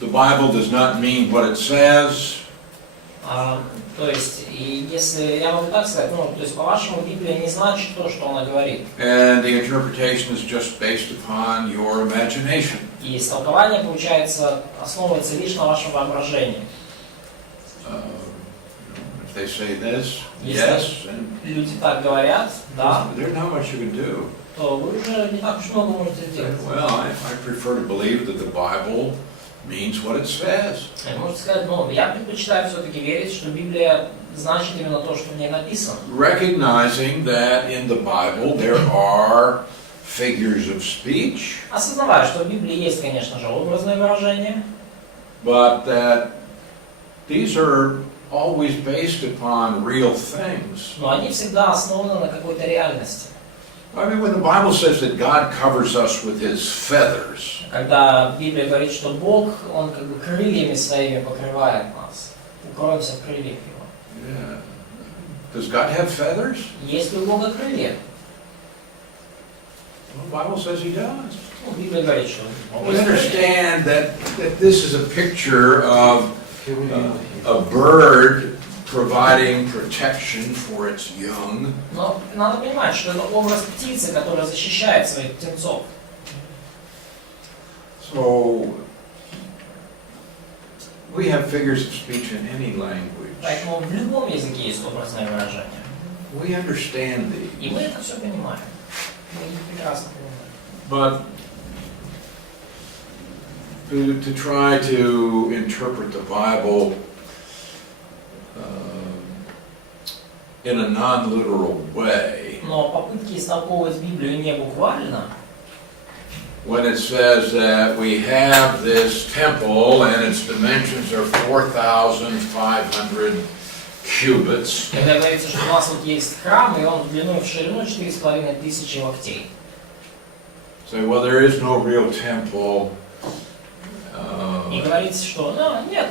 the Bible does not mean what it says, То есть, и если я могу так сказать, ну, то есть, по-вашему, Библия не значит то, что она говорит. and the interpretation is just based upon your imagination. И истолкование, получается, основывается лишь на вашем воображении. If they say this, Если yes, and люди так говорят, да, there's not much you can do. то вы уже не так уж много можете сделать. Well, I prefer to believe that the Bible means what it says. Можете сказать, ну, я предпочитаю все-таки верить, что Библия значит именно то, что в ней написано. Recognizing that in the Bible there are figures of speech, Осознавая, что в Библии есть, конечно же, образные выражения, but that these are always based upon real things. но они всегда основаны на какой-то реальности. I mean, when the Bible says that God covers us with His feathers, Когда Библия говорит, что Бог, Он как бы крыльями своими покрывает нас, укроемся в крыльях Его. yeah. Does God have feathers? Есть ли у Бога крылья? Well, the Bible says He does. Ну, Библия говорит, что Бог We есть крылья. understand that this is a picture of a bird providing protection for its young. Но надо понимать, что это образ птицы, которая защищает своих птенцов. So we have figures of speech in any language. Поэтому в любом языке есть образное выражение. We understand И these. мы это все понимаем. Мы их прекрасно понимаем. But to try to interpret the Bible in a non-literal way, Но попытки истолковывать Библию не буквально, when it says that we have this temple and its dimensions are 4,500 cubits, когда говорится, что у нас вот есть храм, и он в длину и в ширину 4500 локтей. say, well, there is no real temple. И говорится, что ну, нет,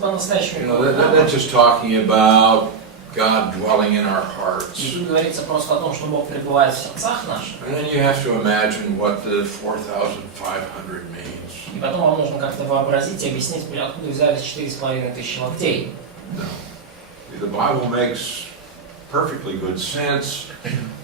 по-настоящему. That's just talking about God dwelling in our hearts. И тут говорится просто о том, что Бог пребывает в сердцах наших. And then you have to imagine what the 4,500 means. И потом вам нужно как-то вообразить и объяснить, откуда взялись 4500 локтей. No. The Bible makes perfectly good sense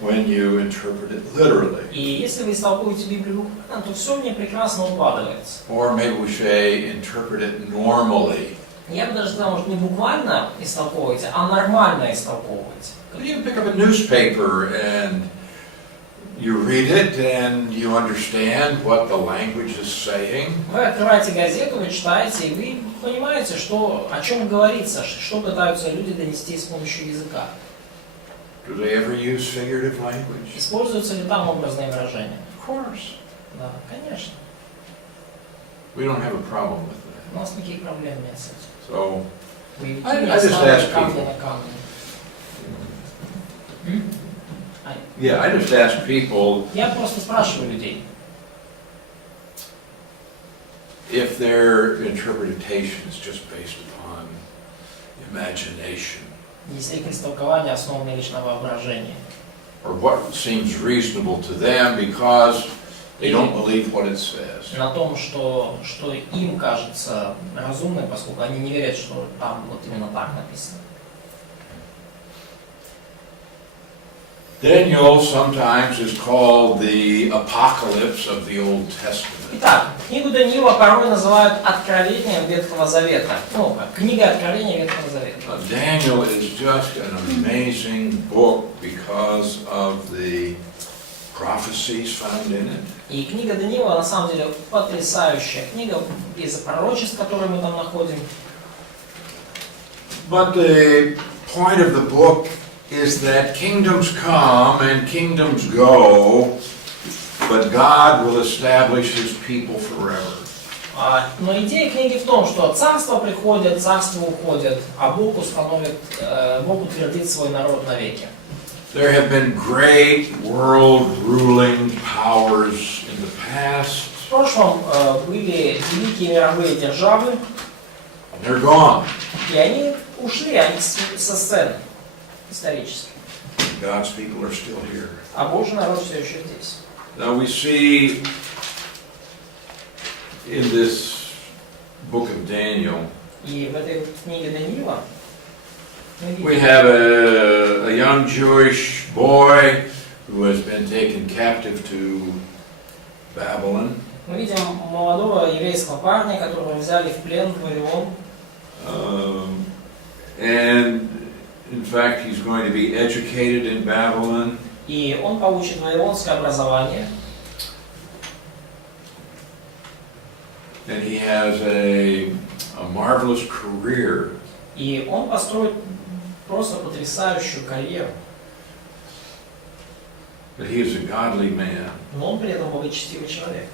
when you interpret it literally. И если вы истолкуете Библию буквально, то все в ней прекрасно укладывается. Or maybe we say interpret it normally. Я бы даже сказал, может, не буквально истолковывайте, а нормально истолковывайте. You pick up a newspaper and you read it and you understand what the language is saying. Вы открываете газету, вы читаете, и вы понимаете, что, о чем говорится, что пытаются люди донести с помощью языка. Do they ever use figurative language? Используются ли там образные выражения? Of course. Да, конечно. We don't have a problem with that. У нас никаких проблем нет с этим. So, Вы I не just ставите ask камни people. на камни. yeah, I just ask people Я просто спрашиваю людей, if their interpretation is just based upon imagination, если их истолкование основано лишь на воображении, or what seems reasonable to them because they don't believe what it says. на том, что им кажется разумным, поскольку они не верят, что там вот именно так написано. Daniel sometimes is called the apocalypse of the Old Testament. Итак, книгу Даниила порой называют откровением Ветхого Завета. Ну, как книга Откровения Ветхого Завета. Daniel is just an amazing book because of the prophecies found in it. И книга Даниила на самом деле потрясающая книга из-за пророчеств, которые мы там находим. But the point of the book is that kingdoms come and kingdoms go, but God will establish His people forever. Но идея книги в том, что царства приходят, царства уходят, а Бог установит, Бог утвердит свой народ навеки. There have been great world-ruling powers in the past. В прошлом были великие мировые державы, They're gone. и они ушли, они со сцены исторически. God's people are still here. А Божий народ все еще здесь. Now we see in this book of Daniel, И в этой книге Даниила we have a young Jewish boy who has been taken captive to Babylon. мы видим молодого еврейского парня, которого взяли в плен в Вавилон. And in fact, he's going to be educated in Babylon. И он получит вавилонское образование. And he has a marvelous career. И он построит просто потрясающую карьеру. But he is a godly man. Но он при этом благочестивый человек.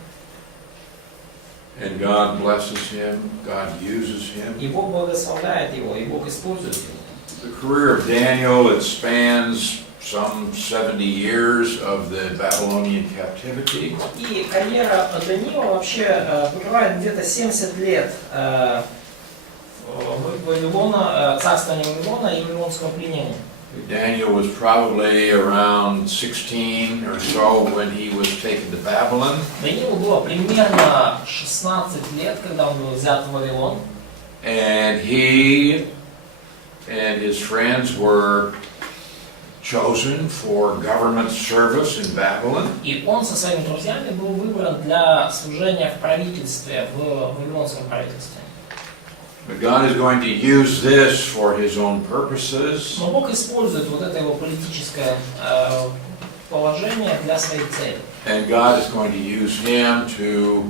And God blesses him, God uses him. И Бог благословляет его, и Бог использует его. The career of Daniel, it spans some 70 years of the Babylonian captivity. И карьера Даниила вообще покрывает где-то 70 лет Вавилона, царствования Вавилона и вавилонского пленения. Daniel was probably around 16 or so when he was taken to Babylon. Даниилу было примерно 16 лет, когда он был взят в Вавилон. And he and his friends were chosen for government service in Babylon. И он со своими друзьями был выбран для служения в правительстве, в вавилонском правительстве. But God is going to use this for His own purposes. Но Бог использует вот это его политическое положение для своих целей. And God is going to use him to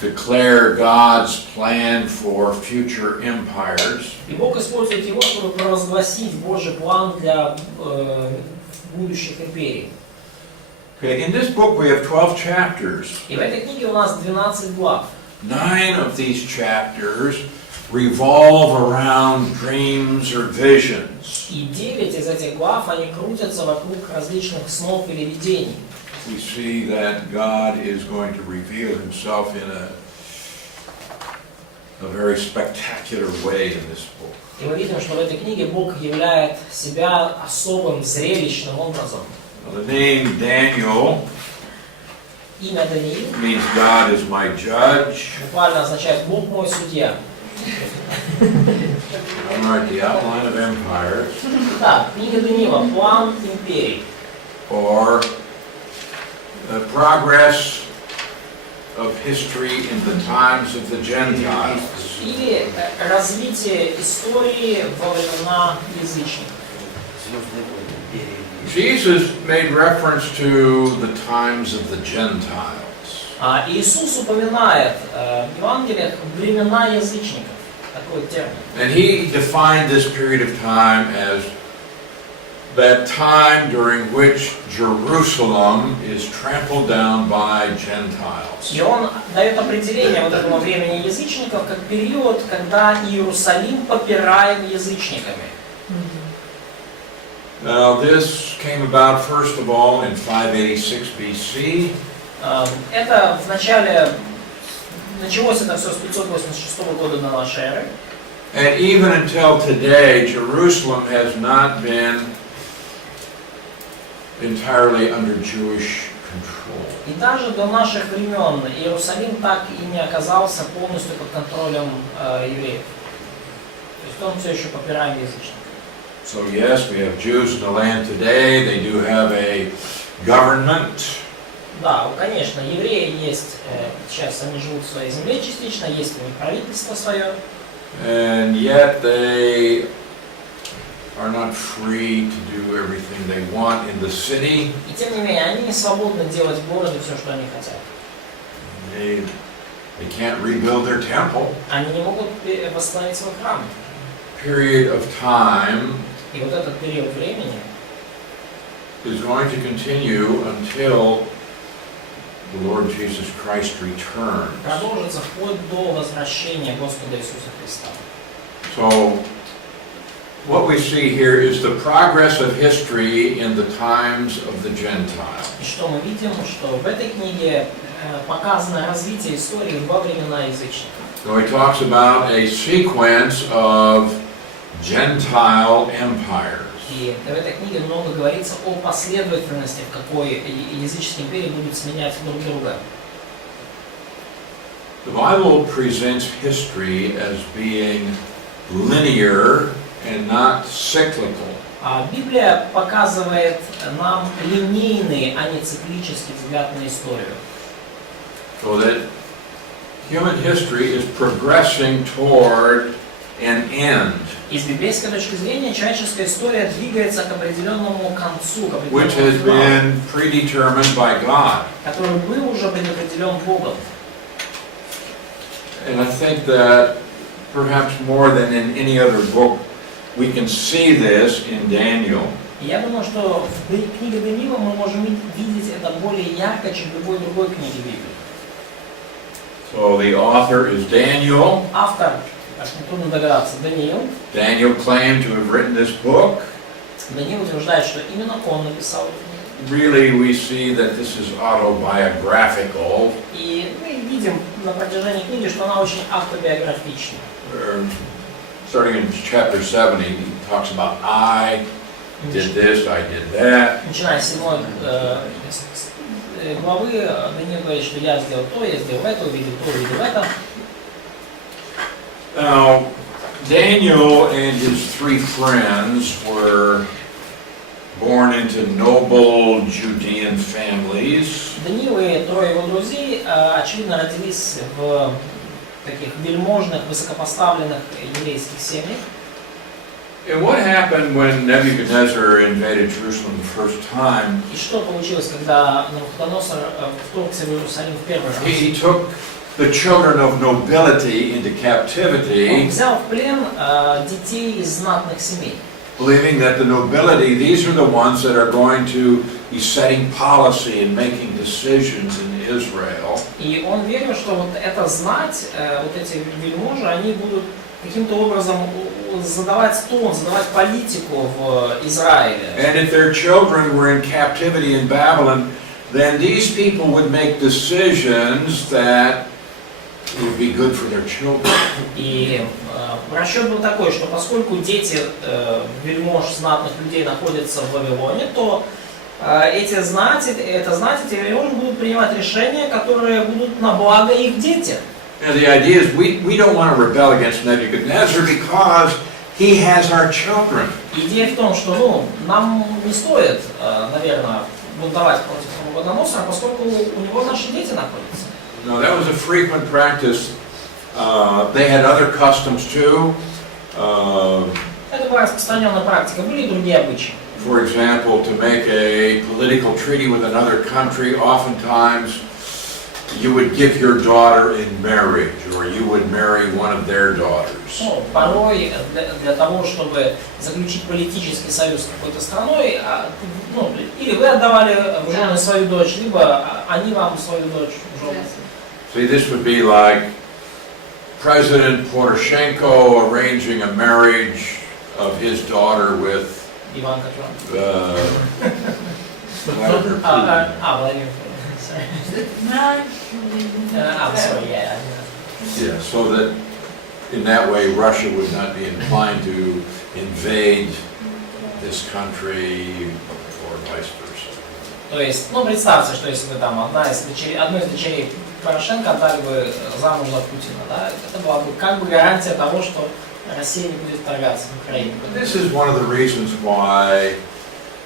declare God's plan for future empires. И Бог использует его, чтобы провозгласить Божий план для будущих империй. Okay, in this book we have 12 chapters. И в этой книге у нас 12 глав. 9 of these chapters revolve around dreams or visions. И 9 из этих глав, они крутятся вокруг различных снов или видений. We see that God is going to reveal Himself in a very spectacular way in this book. И мы видим, что в этой книге Бог являет себя особым, зрелищным образом. The name Daniel Имя Даниил means God is my judge. буквально означает «Бог мой судья». All right, the outline of empires, Да, книга Даниила «План империй». or the progress of history in the times of the Gentiles. Или развитие истории во времена язычников. Jesus made reference to the times of the Gentiles. Иисус упоминает в Евангелиях времена язычников, такой термин. And He defined this period of time as that time during which Jerusalem is trampled down by Gentiles. И он дает определение вот этому времени язычников как период, когда Иерусалим попираем язычниками. Now this came about first of all in 586 BC. Это вначале началось это все с 586 года до нашей эры. And even until today, Jerusalem has not been entirely under Jewish control. И даже до наших времен Иерусалим так и не оказался полностью под контролем евреев. То есть он все еще попираем язычников. So yes, we have Jews in the land today. They do have a government. Да, конечно, евреи есть, сейчас они живут в своей земле частично, есть у них правительство свое. And yet they are not free to do everything they want in the city. И тем не менее, они не свободны делать в городе все, что они хотят. They can't rebuild their temple. Они не могут восстановить свой храм. Period of time И вот этот период времени is going to continue until the Lord Jesus Christ returns. продолжится вплоть до возвращения Господа Иисуса Христа. So, what we see here is the progress of history in the times of the Gentiles. И что мы видим, что в этой книге показано развитие истории во времена язычников. So he talks about a sequence of Gentile empires. И в этой книге много говорится о последовательности, в какой языческие империи будут сменять друг друга. The Bible presents history as being linear and not cyclical. Библия показывает нам линейный, а не циклический взгляд на историю. So that human history is progressing toward an end, И с библейской точки зрения человеческая история двигается к определенному концу, к which has определенному финалу, been predetermined by God. который был уже предопределен Богом. And I think that perhaps more than in any other book, we can see this in Daniel. И я думаю, что в книге Даниила мы можем видеть это более ярко, чем в любой другой книге Библии. So the author is Daniel. Автор, как нетрудно догадаться, Даниил. Daniel claimed to have written this book. Даниил утверждает, что именно он написал эту книгу. Really, we see that this is autobiographical. И мы видим на протяжении книги, что она очень автобиографична. Starting in chapter 7, he talks about I did this, I did that. Начиная с 7 главы, Даниил говорит, что я сделал то, я сделал это, увидел то, увидел это. Now, Daniel and his three friends were born into noble Judean families. Даниил и трое его друзей, очевидно, родились в таких вельможных, высокопоставленных еврейских семьях. And what happened when Nebuchadnezzar invaded Jerusalem the first time? И что получилось, когда Навуходоносор вторгся в Иерусалим в первый раз? He took the children of nobility into Он captivity, взял в плен детей из знатных семей, believing that the nobility, these are the ones that are going to be setting policy and making decisions in Israel. и он верил, что вот эта знать, вот эти вельможи, они будут каким-то образом задавать тон, задавать политику в Израиле. And if their children were in captivity in Babylon, then these people would make decisions that would be good for their children. И расчет был такой, что поскольку дети вельмож, знатных людей находятся в Вавилоне, то эти вельможи будут принимать решения, которые будут на благо их детям. And the idea is we don't want to rebel against Nebuchadnezzar because he has our children. Идея в том, что нам не стоит, наверное, бунтовать против Навуходоносора, поскольку у него наши дети находятся. No, that was a frequent practice. They had other customs too. Это была распространенная практика, были и другие обычаи. For example, to make a political treaty with another country, oftentimes you would give your daughter in marriage, or you would marry one of their daughters. Порой для того, чтобы заключить политический союз с какой-то страной, или вы отдавали в жены свою дочь, либо они вам свою дочь в жены. See, this would be like President Poroshenko arranging a marriage of his daughter with Иванка Трамп. Vladimir Putin. Владимир. Sorry, yeah. Yeah, so that in that way Russia would not be inclined to invade this country or vice versa. То есть, представьте, что если бы там одну из дочерей Порошенко отдали бы замуж за Путина, да, это была бы как бы гарантия того, что Россия не будет вторгаться в Украину. This is one of the reasons why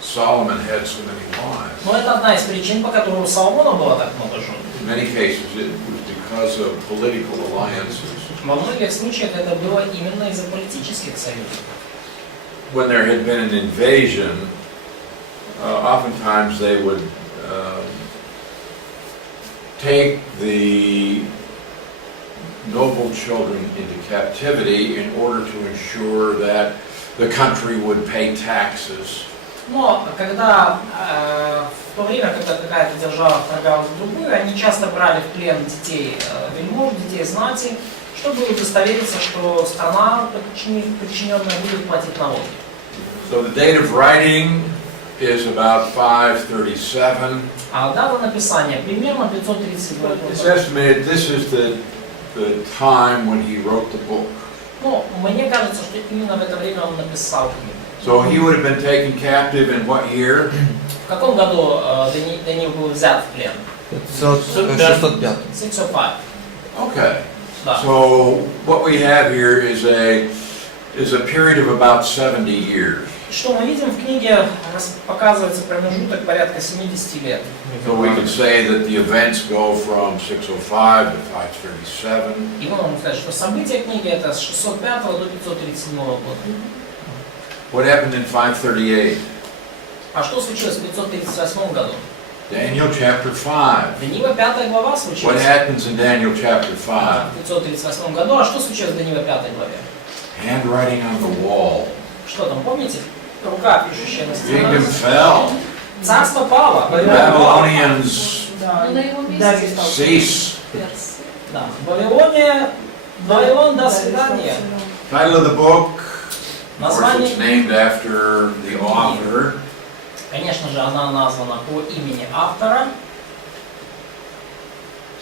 Solomon had so many wives. Но это одна из причин, по которой у Соломона было так много жен. In many cases it was because of political alliances. Во многих случаях это было именно из-за политических союзов. When there had been an invasion, oftentimes they would take the noble children into captivity in order to ensure that the country would pay taxes. Но когда в то время, когда какая-то держава вторгалась в другую, они часто брали в плен детей вельмож, детей знати, чтобы удостовериться, что страна, подчиненная, будет платить налоги. So the date of writing is about 537. А дата написания примерно 532 год. It's estimated this is the time when he wrote the book. Мне кажется, что именно в это время он написал книгу. So he would have been taken captive in what year? В каком году Даниил был взят в плен? 605. 605. Okay. Да. So what we have here is a period of about 70 years. Что мы видим в книге, показывается промежуток порядка 70 лет. So we could say that the events go from 605 to 537. И мы можем сказать, что события книги это с 605 до 537 года. What happened in 538? А что случилось в 538 году? Daniel chapter 5. Даниила 5 глава What случилась happens in Daniel chapter 5? в 538 году. А что случилось в Даниила 5 главе? Handwriting on the wall. Что там, помните? Рука, пишущая на Kingdom стене. fell. Царство пало. Babylonians Да, На его да, месте стал cease. Перс. да. Вавилон, до свидания. Title of the book, of course, Название, it's named after the author. конечно же, она названа по имени автора.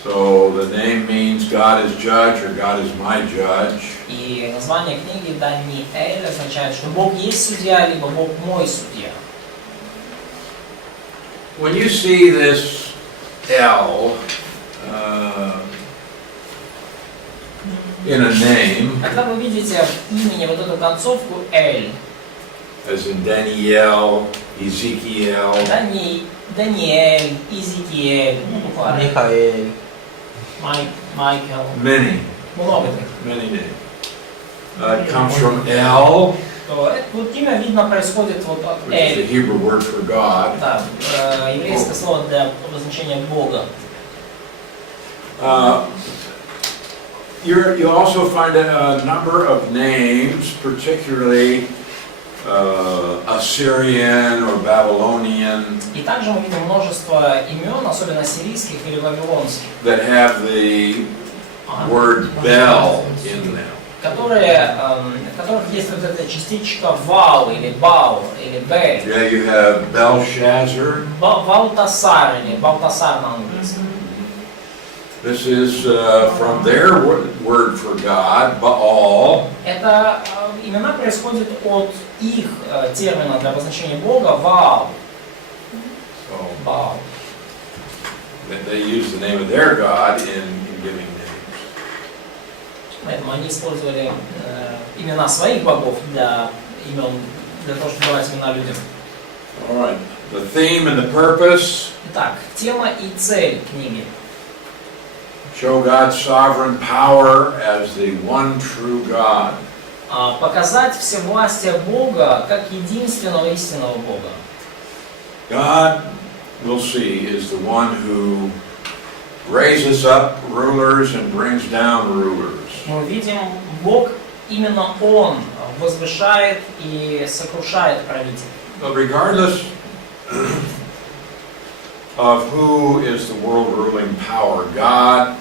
So the name means God is judge or God is my judge. И название книги Даниэль означает, что Бог есть судья, либо Бог мой судья. When you see this L in a name, Когда вы видите в имени вот эту концовку Эль, as in Daniel, Ezekiel, Даниэль, Иезекиэль, буквально, Михаэль. Майкл, many много таких, names, it comes from L, то вот имя видно происходит вот от which is the Эль. Hebrew word for God. Да, еврейское слово для обозначения Бога. You also find a number of names, particularly Assyrian or Babylonian, И также мы видим множество имен, особенно сирийских или вавилонских, that have the word Bel in them. в которых есть вот эта частичка Вал или Бал или Бель. Yeah, you have Belshazzar. Валтасар или Балтасар на английском. This is from their word for God, Baal. Это имена происходят от их термина для обозначения Бога Ваал. So Баал. they use the name of their God in giving names. Поэтому они использовали имена своих богов для имен, для того, чтобы давать имена людям. All right. The theme and the purpose Итак, тема и цель книги. show God's sovereign power as the one true God. Показать всевластие Бога как единственного истинного Бога. God, we'll see, is the one who raises up rulers and brings down rulers. Мы видим, Бог, именно Он возвышает и сокрушает правителей. But regardless of who is the world ruling power, God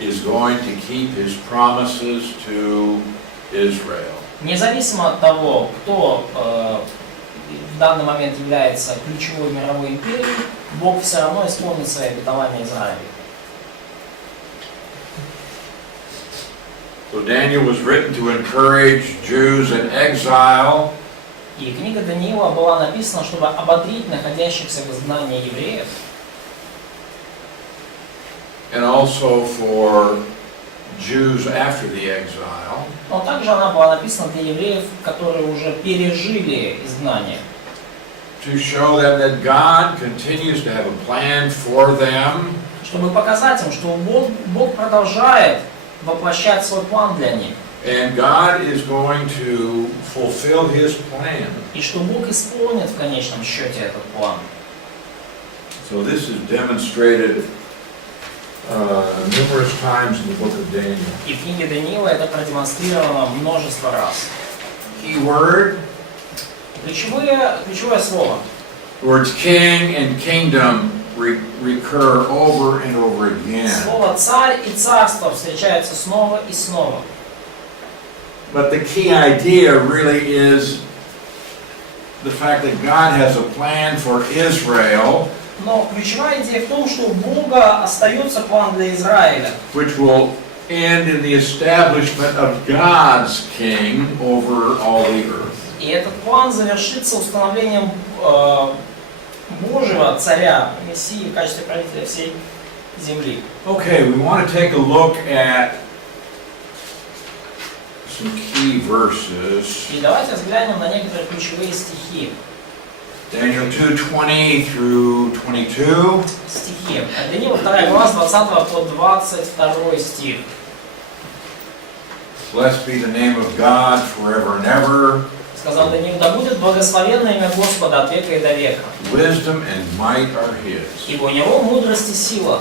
is going to keep His promises to Israel. Независимо от того, кто в данный момент является ключевой мировой империей, Бог все равно исполнит свои обетования Израилю. So Daniel was written to encourage Jews in exile, И книга Даниила была написана, чтобы ободрить находящихся в изгнании евреев, and also for Jews after the exile, но также она была написана для евреев, которые уже пережили изгнание, to show them that God continues to have a plan for them, чтобы показать им, что Бог продолжает воплощать свой план для них, and God is going to fulfill His plan. и что Бог исполнит в конечном счете этот план. So this is demonstrated numerous times in the book of Daniel. И в книге Даниила это продемонстрировано множество раз. Key word, Ключевое слово. words king and kingdom recur over and over again. Слово «царь» и «царство» встречаются снова и снова. But the key idea really is the fact that God has a plan for Israel, Но ключевая идея в том, что у Бога остается план для Израиля, which will end in the establishment of God's king over all the earth. и этот план завершится установлением Божьего царя, Мессии в качестве правителя всей земли. Okay, we want to take a look at some key verses. И давайте взглянем на некоторые ключевые стихи. Daniel 2:20 through 22. Стихи. Даниила 2 глава с 20 по 22 стих. Blessed be the name of God forever and ever. Сказал Даниил: да будет благословенно имя Господа от века и до века. Wisdom and might are His. Ибо у него мудрость и сила.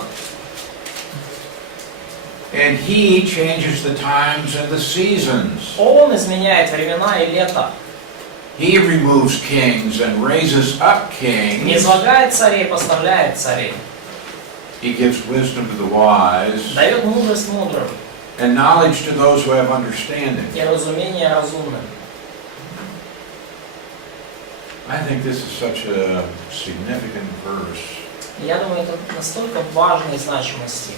And He changes the times and the seasons. Он изменяет времена и лето. He removes kings and raises up kings. Низлагает царей, поставляет царей. He gives wisdom to the wise Дает мудрость мудрым and knowledge to those who have understanding. и разумение разумным. I think this is such a significant verse. Я думаю, это настолько важный и значимый стих.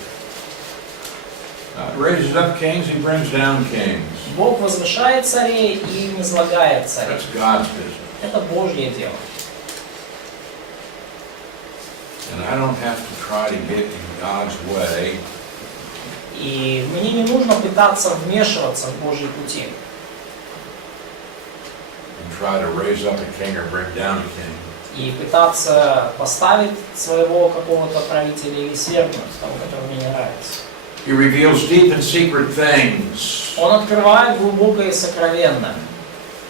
God raises up kings, He brings down kings. Бог возвышает царей и низлагает царей. That's God's business. Это Божье дело. And I don't have to try to get in God's way. И мне не нужно пытаться вмешиваться в Божьи пути. And try to raise up a king or bring down a king. И пытаться поставить своего какого-то правителя или свергнуть того, который мне не нравится. He reveals deep and secret things. Он открывает глубокое и сокровенное.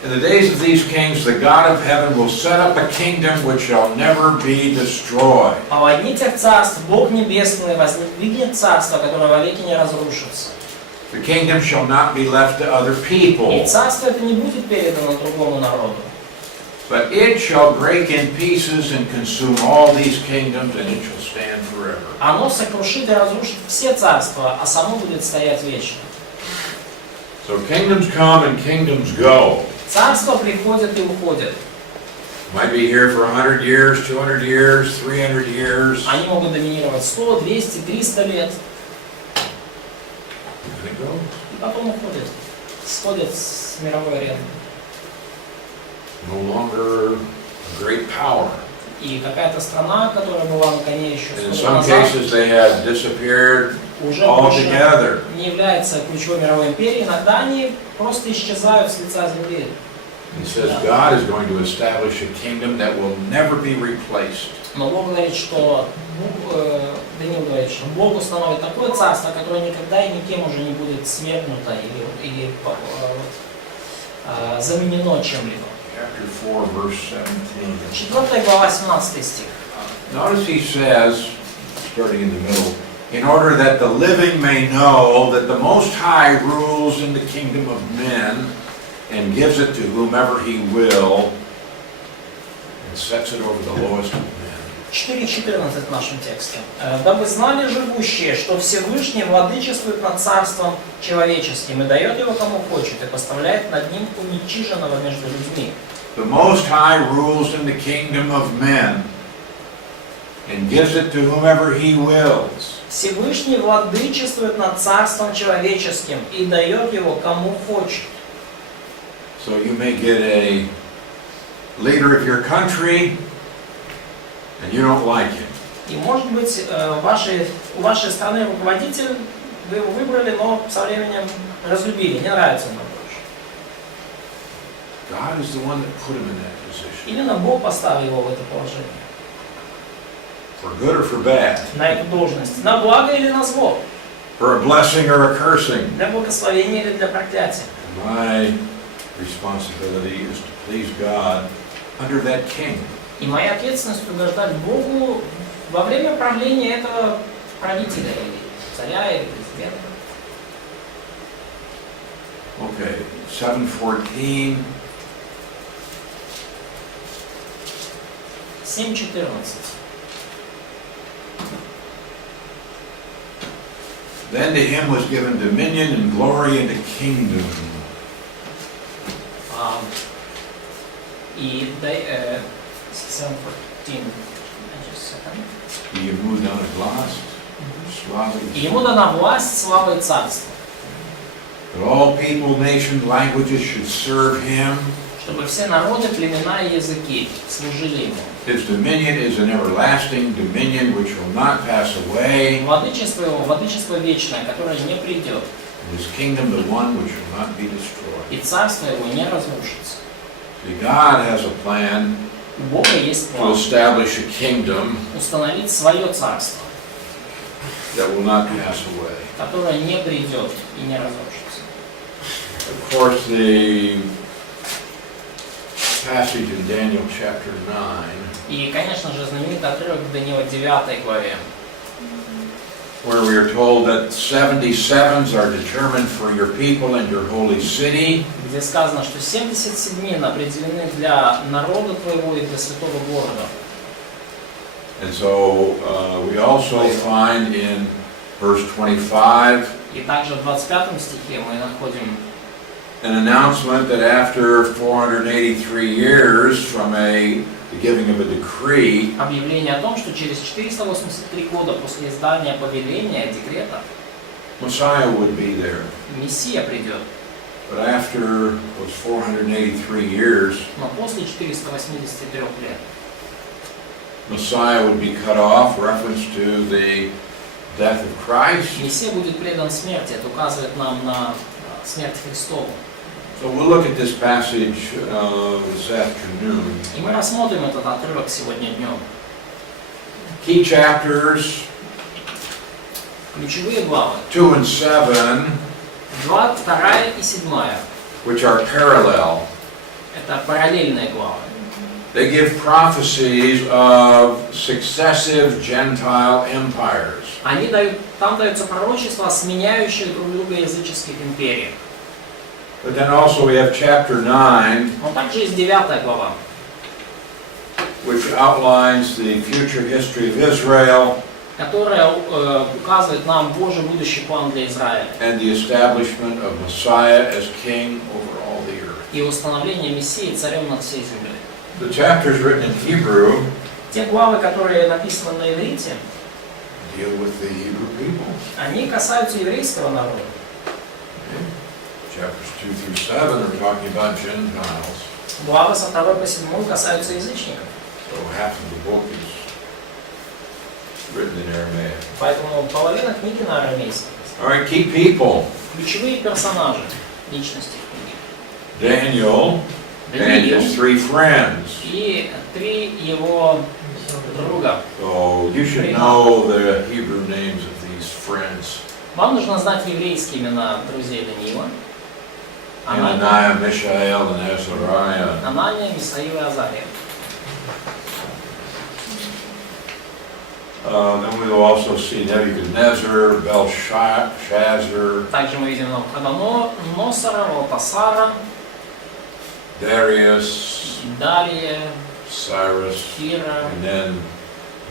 In the days of these kings, the God of heaven will set up a kingdom which shall never be destroyed. А во дни тех царств Бог Небесный воздвигнет царство, которое вовеки не разрушится. The kingdom shall not be left to other people, И царство это не будет передано другому народу. but it shall break in pieces and consume all these kingdoms, and it shall stand forever. Оно сокрушит и разрушит все царства, а само будет стоять вечно. So kingdoms come and kingdoms go. Царства приходят и уходят. Might be here for 100 years, 200 years, 300 years. Они могут доминировать 100, 200, 300 лет. And it goes. И потом уходят. Сходят с мировой арены. No longer a great power. И какая-то страна, которая была на коне еще And in 100 some лет назад, cases they have disappeared уже altogether. больше не является ключевой мировой империей. Иногда они просто исчезают с лица земли. He says God is going to establish a kingdom that will never be replaced. Но Бог говорит, что Даниил говорит, что Бог установит такое царство, которое никогда и никем уже не будет свергнуто или заменено чем-либо. Chapter 4, verse 17. 4 глава, 17 стих. Notice he says, starting in the middle, in order that the living may know that the Most High rules in the kingdom of men and gives it to whomever He will and sets it over the lowest of men. 4.14 в нашем тексте. «Дабы знали живущие, что Всевышний владычествует над царством человеческим и дает его кому хочет, и поставляет над ним уничиженного между людьми». The Most High rules in the kingdom of men and gives it to whomever He wills. Всевышний владычествует над царством человеческим и дает его кому хочет. So you may get a leader of your country and you don't like him. И может быть у вашей страны руководитель, вы его выбрали, но со временем разлюбили, не нравится он вам больше. God is the one that put him in that position. Именно Бог поставил его в это положение. For good or for bad. На эту должность. На благо или на зло. For a blessing or a cursing. Для благословения или для проклятия. My responsibility is to please God under that king. И моя ответственность угождать Богу во время правления этого правителя, или царя, или президента. Okay, 7:14. 7.14. Then to him was given dominion and glory and a kingdom. И 7.14. И ему дана власть, слава и И ему дана власть, слава и царство. That all people, nations, languages should serve him. чтобы все народы, племена и языки служили ему. His dominion is an everlasting dominion which will not pass away. Владычество его, владычество вечное, которое не придет. His kingdom the one which will not be destroyed. И царство его не разрушится. See, God has a plan У Бога есть to план establish a kingdom установить свое царство, that will not pass away. которое не придет и не разрушится. Of course, the passage in Daniel chapter 9, И, конечно же, знаменитый отрывок в Даниила 9 главе, where we are told that 77s are determined for your people and your holy city. где сказано, что 70 седьмин определены для народа твоего и для святого города. And so we also find in verse 25 И также в 25 стихе мы находим an announcement that after 483 years from the giving of a decree, объявление о том, что через 483 года после издания повеления, декрета, Messiah would be there. Мессия придет. But after those 483 years, Но после 483 лет Messiah would be cut off, reference to the death of Christ. Мессия будет предан смерти. Это указывает нам на смерть Христову. So we'll look at this passage this afternoon. И мы рассмотрим этот отрывок сегодня днем. Key chapters Ключевые главы 2 and 7, 2, 2 и 7. which are parallel. Это параллельные главы. They give prophecies of successive Gentile empires. Там даются пророчества о сменяющих друг друга языческих империях. But then also we have chapter 9, Но также есть 9 глава, which outlines the future history of Israel которая указывает нам Божий будущий план для Израиля and the establishment of Messiah as king over all the earth. и установление Мессии царем над всей землей. The chapters written in Hebrew Те главы, которые написаны на иврите, deal with the Hebrew people. они касаются еврейского народа. Chapters 2 through 7 are talking about Gentiles. Главы со 2 по 7 касаются язычников. So half of the book is written in Aramaic. Поэтому половина книги на арамейском. All right, key people. Ключевые персонажи, личности в книге. Daniel and his 3 friends. И 3 его друга. So you should know the Hebrew names of these friends. Вам нужно знать еврейские имена друзей Даниила. Ananiah, Mishael, and Azariah. Анания, Мисаил и Азария. Then we will also see Nebuchadnezzar, Belshazzar, Также мы видим Навуходоносора, Валтасара, Darius, Дария, Cyrus, Кира, and then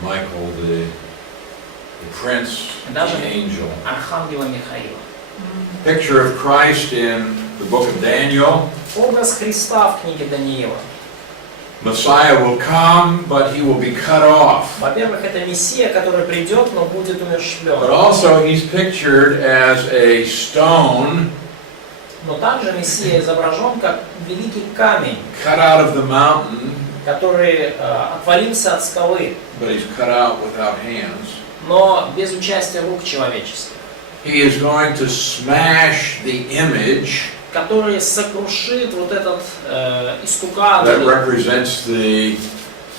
Michael, the prince, the Даже angel. Архангела Михаила. Picture of Christ in the book of Daniel. Образ Христа в книге Даниила. Messiah will come, but he will be cut off. Во-первых, это Мессия, который придет, но будет But умерщвлен. also he's pictured as a stone Но также Мессия изображен как великий камень, cut out of the mountain, который отвалился от скалы, but he's cut out without hands. но без участия рук человеческих, He is going to smash the image который сокрушит вот этот истукан, that represents the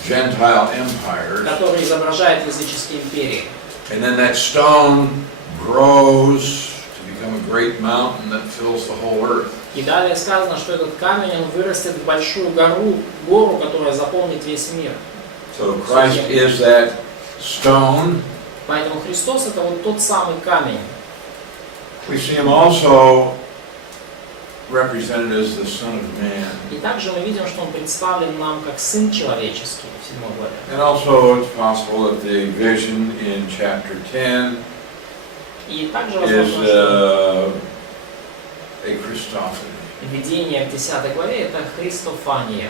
Gentile empires. который изображает языческие империи. And then that stone grows to become a great mountain that fills the whole earth. И далее сказано, что этот камень, он вырастет в большую гору, которая заполнит весь мир. So Christ is that stone. Поэтому Христос это вот тот самый камень. We see him also represented as the Son of Man. И также мы видим, что он представлен нам как Сын Человеческий в 7 главе. And also it's possible that the vision in chapter 10 И также is возможно, что a Christophany. Ведение в 10 главе это Христофания.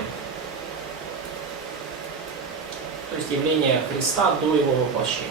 То есть явление Христа до его воплощения.